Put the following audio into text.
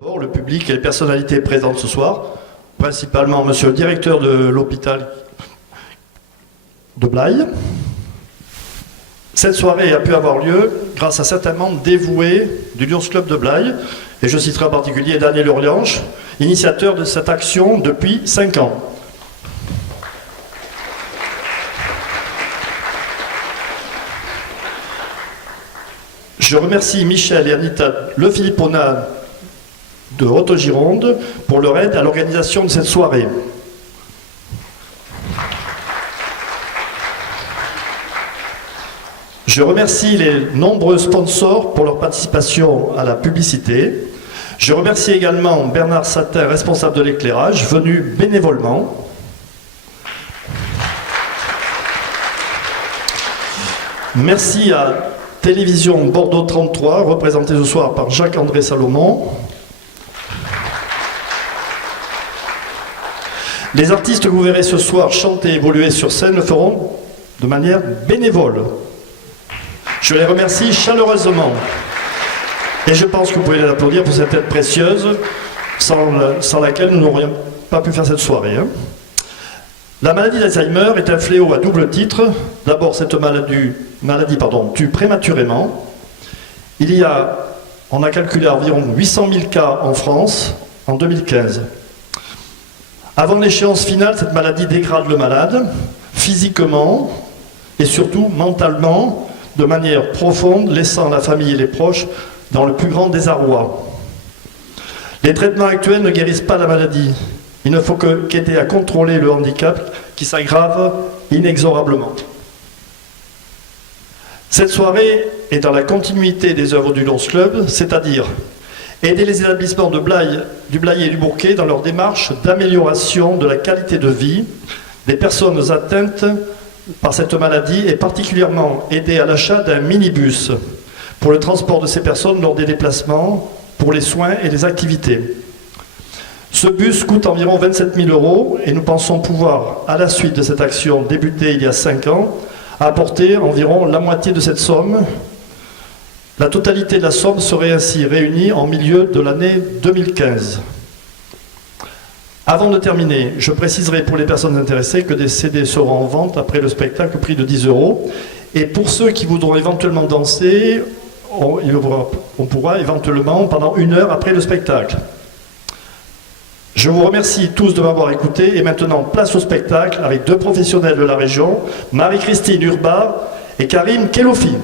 Pour le public et les personnalités présentes ce soir, principalement monsieur le directeur de l'hôpital de Blaye. Cette soirée a pu avoir lieu grâce à certains membres dévoués du Lions Club de Blaye, et je citerai en particulier Daniel Urlianche, initiateur de cette action depuis 5 ans. Je remercie Michel et Anita Le Philippona de Haute-Gironde pour leur aide à l'organisation de cette soirée. Je remercie les nombreux sponsors pour leur participation à la publicité. Je remercie également Bernard Satin, responsable de l'éclairage, venu bénévolement. Merci à Télévision Bordeaux 33, représentée ce soir par Jacques-André Salomon. Les artistes que vous verrez ce soir chanter et évoluer sur scène le feront de manière bénévole. Je les remercie chaleureusement. Et je pense que vous pouvez les applaudir pour cette aide précieuse sans laquelle nous n'aurions pas pu faire cette soirée. La maladie d'Alzheimer est un fléau à double titre. D'abord, cette maladie tue prématurément. On a calculé environ 800 000 cas en France en 2015. Avant l'échéance finale, cette maladie dégrade le malade, physiquement et surtout mentalement, de manière profonde, laissant la famille et les proches dans le plus grand désarroi. Les traitements actuels ne guérissent pas la maladie. Il ne faut qu'aider à contrôler le handicap qui s'aggrave inexorablement. Cette soirée est dans la continuité des œuvres du Lions Club, c'est-à-dire aider les établissements du Blayais et du Bourquet dans leur démarche d'amélioration de la qualité de vie des personnes atteintes par cette maladie et particulièrement aider à l'achat d'un minibus pour le transport de ces personnes lors des déplacements, pour les soins et les activités. Ce bus coûte environ 27 000 € et nous pensons pouvoir, à la suite de cette action débutée il y a 5 ans, apporter environ la moitié de cette somme. La totalité de la somme serait ainsi réunie en milieu de l'année 2015. Avant de terminer, je préciserai pour les personnes intéressées que des CD seront en vente après le spectacle au prix de 10 €. Et pour ceux qui voudront éventuellement danser, on pourra éventuellement pendant 1 heure après le spectacle. Je vous remercie tous de m'avoir écouté et maintenant place au spectacle avec 2 professionnels de la région, Marie-Christine Urba et Karim Kelofi.